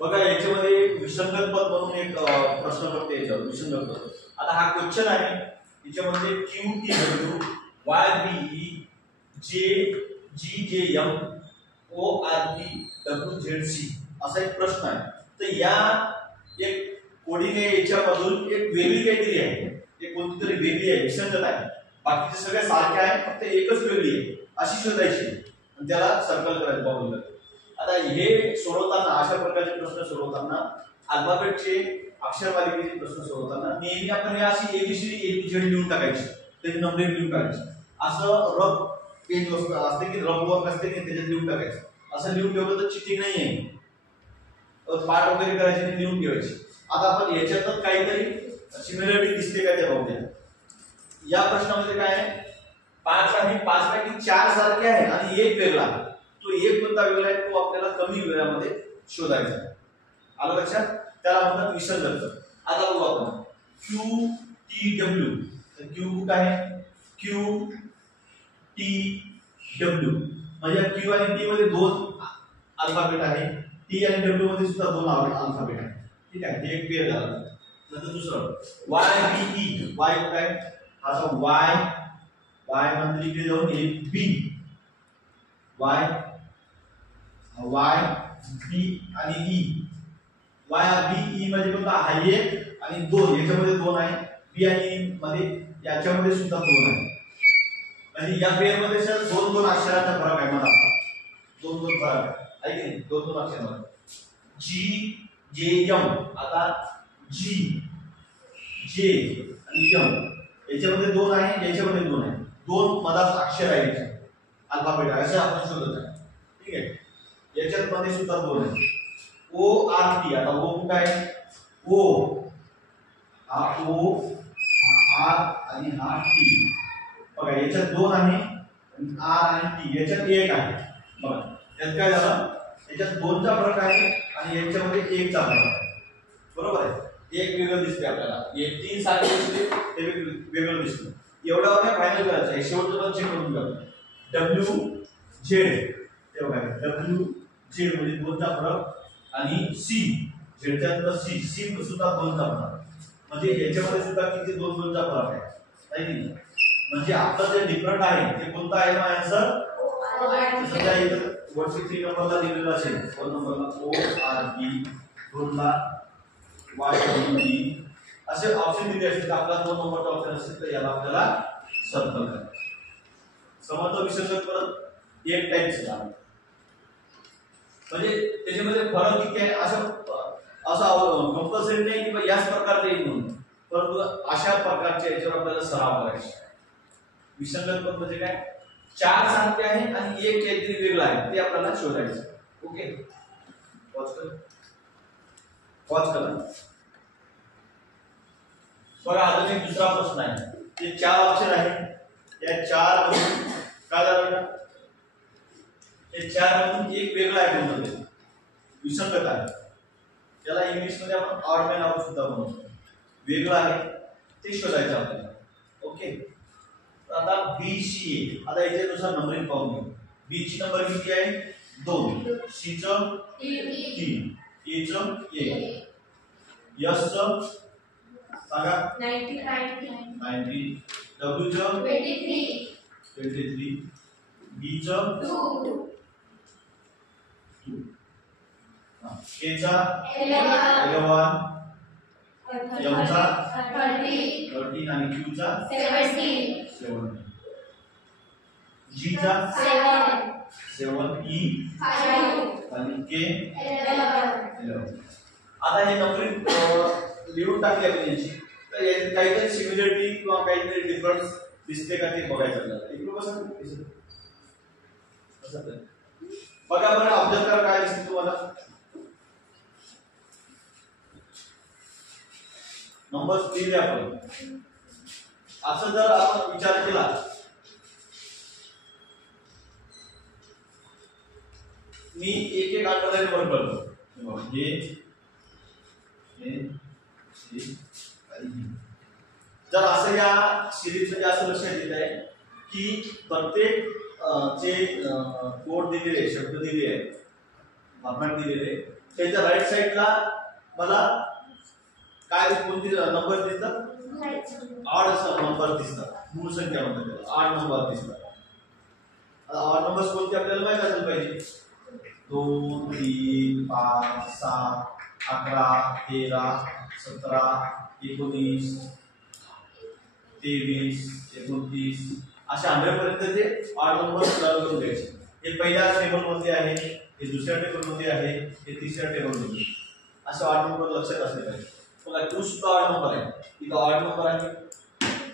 बघा याच्यामध्ये विसंगत पद म्हणून एक प्रश्न करते याच्यावर विसंगत पद. आता हा क्वेश्चन आहे याच्यामध्ये Q T W Y B E J G J M O R P W Z C असा एक प्रश्न आहे. तर या एक कोडिंग आहे याच्यामधून एक वेगळी काहीतरी आहे, एक कोणती तरी वेगळी आहे, विसंगत आहे. बाकीचे सगळे सारखे आहे, फक्त एकच वेगळी आहे अशी शोधायची आणि त्याला सर्कल करायचं बघून. आता हे सोडवताना अशा प्रकारचे प्रश्न सोडवताना अल्फाबेटचे अक्षरमालिकेचे प्रश्न सोडवताना नेहमी आपण हे अशी एबीसीडी एबीझेड लिहून टाकायची, त्याची नंबरिंग लिहून टाकायची. असं रफ पेज असते की रफ वर्क असते की त्याच्यात लिहून टाकायचं. असं लिहून ठेवलं तर चिटिंग नाही आहे, पाठ वगैरे करायची आणि लिहून ठेवायची. आता आपण याच्यातच काहीतरी सिमिलरिटी दिसते का ते बघूया. या प्रश्नामध्ये काय आहे, 5 आहे, 5 पैकी 4 सारखे आहे आणि एक वेगळा. तो एक कोणता वेगळा आहे तो आपल्याला कमी वेळामध्ये शोधायचा. आलं लक्षात? त्याला म्हणतात विसंगत. आता बघू आपण क्यू टी डब्ल्यू. तर क्यू कुठे आहे, क्यू टी डब्ल्यू म्हणजे क्यू आणि टी मध्ये 2 अल्फाबेट आहे, टी आणि डब्ल्यू मध्ये सुद्धा 2 अल्फाबेट आहे. ठीक आहे, हे एक पेअर झालं. नंतर दुसरं वाय बी ई. वाय काय, आता वाय वाय म्हणजे इकडे जाऊन बी वाय वाय बी आणि ई. वाय बी ई मध्ये कोणता हा एक आणि 2 याच्यामध्ये 2 आहे. बी आणि ई मध्ये याच्यामध्ये सुद्धा 2 आहे. म्हणजे या पेअर मध्ये सर 2 अक्षरांचा फरक आहे. मला 2 फरक आहे की नाही, 2 अक्षरांचा. जी जे एम. आता जी जे आणि एम याच्यामध्ये 2 आहे, याच्यामध्ये 2 आहे. 2 मधात अक्षर आहे, अल्फाबेट आहे, असं आपण शोधत आहे. ठीक आहे, याच्यात मध्ये सुद्धा 2 आहे. O R T. आता ओ कुठे आहे, ओ हा ओ हा आर आणि हा टी. बघा याच्यात 2 आहे आणि आर आणि टी याच्यात 1 आहे. बघा यात काय झालं, याच्यात 2 चा फरक आहे आणि याच्यामध्ये 1 चा फरक आहे. बरोबर आहे, एक वेगळं दिसते आपल्याला. हे 3 सारखे दिसते, ते वेगळं दिसतं. एवढ्यावर फायनल करायचं आहे. शेवटचं पण चेक करून घ्या. डब्ल्यू झेड तेव्हा डब्ल्यू झेड म्हणजे 2 चा फरक आणि सी झेडच्या नंतर सी सी सुद्धा 2 चा फरक. म्हणजे याच्यामध्ये सुद्धा किती 2 चा फरक आहे, नाही की. म्हणजे आपलं जे डिफरंट आहे ते कोणतं आहे ना आन्सर. समजा इथं वरती 3 नंबरला दिलेलं असेल, 4 नंबरला ओ आर बी, 2 ला वाय बी असे ऑप्शन दिले असेल तर आपला 2 नंबरचा ऑप्शन असेल तर याला आपल्याला सर्कल करायचं. समजा विसंगत परत एक टाइपचा म्हणजे त्याच्यामध्ये फरक किती आहे असं कंपल्सरी नाही की याच प्रकारचे येईल म्हणून, परंतु अशा प्रकारचे याच्यावर आपल्याला सराव करायचा. विसंगत पद म्हणजे काय, 4 सारखे आहे आणि एक काहीतरी वेगळं आहे, ते आपल्याला शोधायचं. ओके, पॉज करा. बघा अजून एक दुसरा प्रश्न आहे. ते 4 अक्षर आहे, या 4 मधून काय झालं, हे 4 मधून एक वेगळा आहे कोणतं विसंगत आहे. त्याला इंग्लिश मध्ये आपण ऑड मॅन आउट सुद्धा म्हणतो. वेगळं आहे ते शोधायचं आपल्याला. ओके, आता बी सी ए. आता याच्यानुसार नंबरिंग पाहून घेऊ. बी ची नंबर किती आहे, 2. सी चं 3, ए चं 1, एस चं सांगा 90, डब्ल्यू चं 23, बी चं 2, के चा 11, एम चा 13 आणि क्यू चा 17, जी चा 7, ई 5 आणि के 11. आता हे नंबरिंग लिहून टाकले आपण यांची, तर याच्यात काहीतरी सिमिलरिटी किंवा काहीतरी डिफरन्स दिसते का ते बघायचं आपल्याला. इकडे बसा बघा बरं, ऑब्झर्व करा काय दिसते तुम्हाला. नंबर्स दिले आपण. असं जर आपण विचार केला मी एक अंडरलाईन वर करतो. जर असं या सिरीज मध्ये असं लक्षात येत आहे की प्रत्येक जे कोड दिलेले शब्द दिले आहेत, फॉर्मॅट दिलेले त्याच्या राईट साइडला मला काय कोणती नंबर दिसतात? ऑड नंबर दिसतात, मूळ संख्या म्हणतात त्याला, ऑड नंबर दिसतात. आता ऑड नंबर्स कोणते आपल्याला माहित असेल पाहिजे. 2 3 5 7 11 13 17 19 23 29 अशा 100 पर्यंत ते ऑड नंबर सॉल्व्ह करून घ्यायचे. हे पहिल्या टेबल मध्ये आहे, हे दुसऱ्या टेबल मध्ये आहे, हे तिसऱ्या टेबल मध्ये. असे ऑड नंबर लक्षात असले पाहिजे. बघा 2 सुद्धा ऑड नंबर आहे, इथं ऑड नंबर आहे,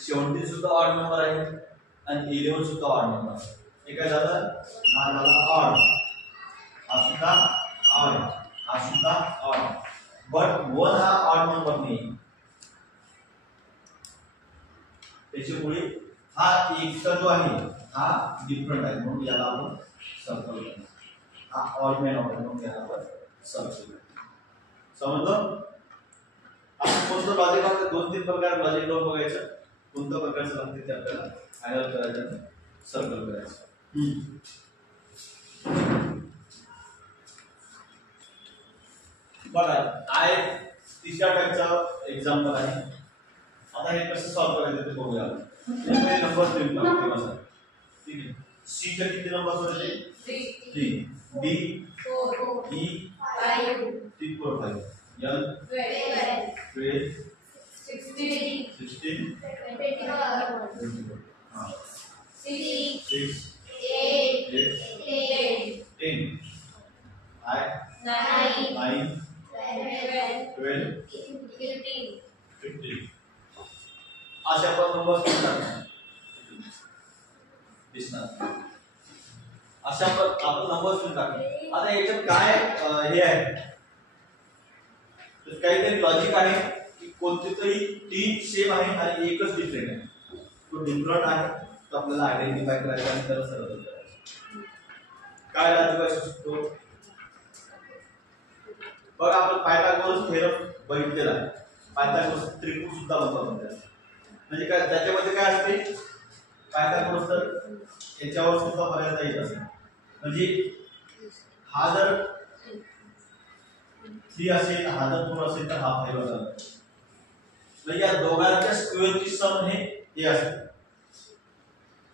17 सुद्धा ऑड नंबर आहे आणि 11 सुद्धा ऑड नंबर आहे. हे काय झालं? हा झाला ऑड, हा सुद्धा ऑड, हा सुद्धा ऑड. बट 1 हा ऑड नंबर नाही, त्याच्यामुळे हा एकचा जो आहे हा डिफरंट आहे, म्हणून याला आपण सर्कल करू. हा ऑड मॅन ऑड म्हणून याला आपण सर्कल करू. समजलं? आपण कोणतं लॉजिक आपल्याला 2-3 प्रकार लॉजिक लावून बघायचं, कोणत्या प्रकारचं लागते ते आपल्याला फायनल करायचं, सर्कल करायचं. बघा आय तिसऱ्या टाइपचा एक्झाम्पल आहे. आता हे कसं सॉल्व करायचं ते बघूया. यामध्ये नंबर लिहून टाकू. ठीक आहे. सी चे किती नंबर होते? 3. डी 4 ई 5 3 4 5 एल 12 16 21 हां 6 8 10 I 9 12 15 अशा पण नंबर दिसणार. अशा पण आपण नंबर लिहून टाकले. आता याच्यात काय हे आहे, तर काहीतरी लॉजिक आहे की कोणते तरी 3 सेम आहे आणि एकच डिफरंट आहे. तो डिफरंट आहे तो आपल्याला आयडेंटिफाय करायचा आणि त्याला सर्कल करायचं. काय लॉजिक असू शकतो? बघा आपण पायथागोरस थेरम बघितलेला आहे. पायथागोरस त्रिकोण सुद्धा म्हणतात त्याला. म्हणजे काय त्याच्यामध्ये काय असते? पायथागोरस तर याच्यावर सुद्धा बघायला येत असते. म्हणजे हा जर 3 असेल, हा जर 4 असेल तर हा 5 असेल. म्हणजे या दोघांच्या स्क्वेअरची सम हे असते.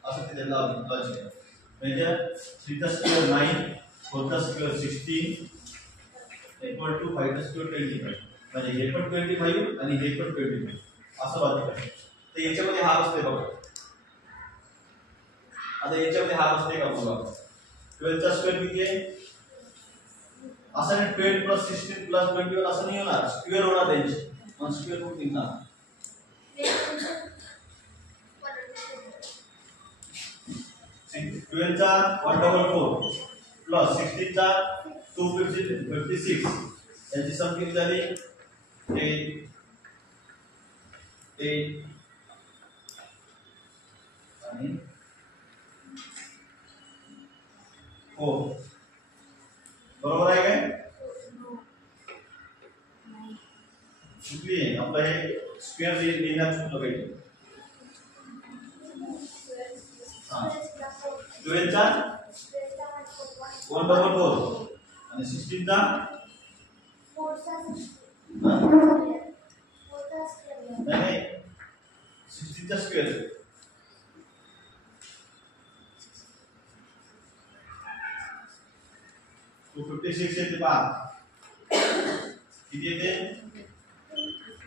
असं ते त्याला लॉजिक आहे. म्हणजे 3 चा स्क्वेअर 9, 4 चा स्क्वेअर 16 इक्वल टू 5 चा स्क्वेअर 25. म्हणजे हे पण 25 आणि हे पण 25 असं लॉजिक आहे. तर याच्यामध्ये हा असते बघा. आता याच्यामध्ये हा असते का बघा. 12 चा स्क्वेअर किती आहे? असं नाही 12 प्लस 16 प्लस 21 असं नाही होणार. स्क्वेअर होणार त्यांची. मग स्क्वेअर रूट निघणार. 12 चा 144 प्लस 16 चा 256 यांची सम किती झाली? 8 आणि 4 बरोबर आहे काय? चुकली आहे. आपलं हे स्क्वेअर लिहिण्यात चुकलं पाहिजे. 12 चा 144 आणि 16 चा नाही 16 चा स्क्वेअर 256 येते पहा. किती येते?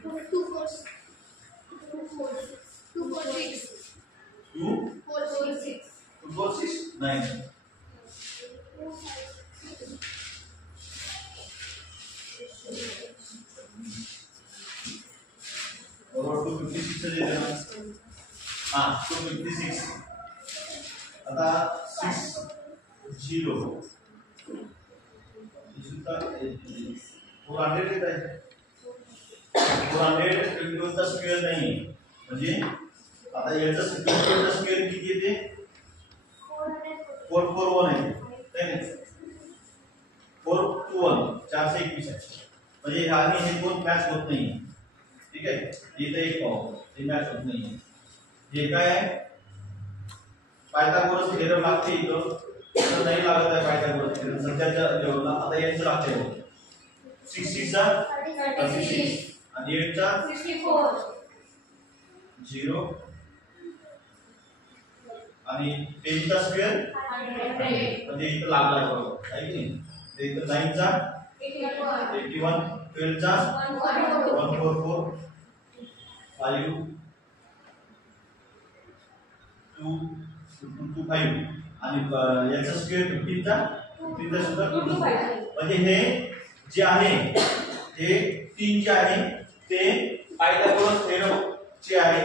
246 नाही बरोबर 256 येते ना. हां 256. आता 6 0 सुद्धा 400 येत आहे. 421 चा स्क्वेअर नाही. म्हणजे आता याचा स्क्वेअर किती येते? 441 आहे. नाही 421 421 आहे. म्हणजे आणि हे दोन मॅच होत नाही. ठीक आहे. इथे एक पाहू हे मॅच होत नाही. हे काय आहे? पायथागोरस थेरम लागते इथं. इथं नाही लागत आहे पायथागोरस थेरम सध्याच्या लेवलला. आता यांचं लागते. 60 चा 36 आणि 8 चा 64 0 आणि 10 चा स्क्वेअर 100 म्हणजे इथं लागला बरोबर आहे की नाही. तर इथं 9 चा 81 12 चा 144 5 2 225 आणि याचा स्क्वेअर 15 चा सुद्धा 225 म्हणजे हे जे आहे हे 3 जे आहे ते पायथागोरस थेरम चे आहे.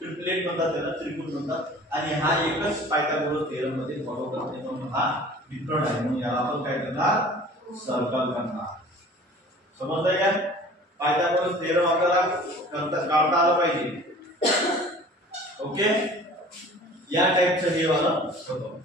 ट्रिपलेट म्हणतात त्याला, त्रिकोण म्हणतात आणि हा एकच पायथागोरस थेरम मध्ये फॉलो करते म्हणून हा डिफरंट आहे. म्हणून याला आपण काय करणार सर्कल करणार. समजलं का? पायथागोरस थेरम आपल्याला काढता आला पाहिजे. ओके, या टाइपचं हे वाला होतं.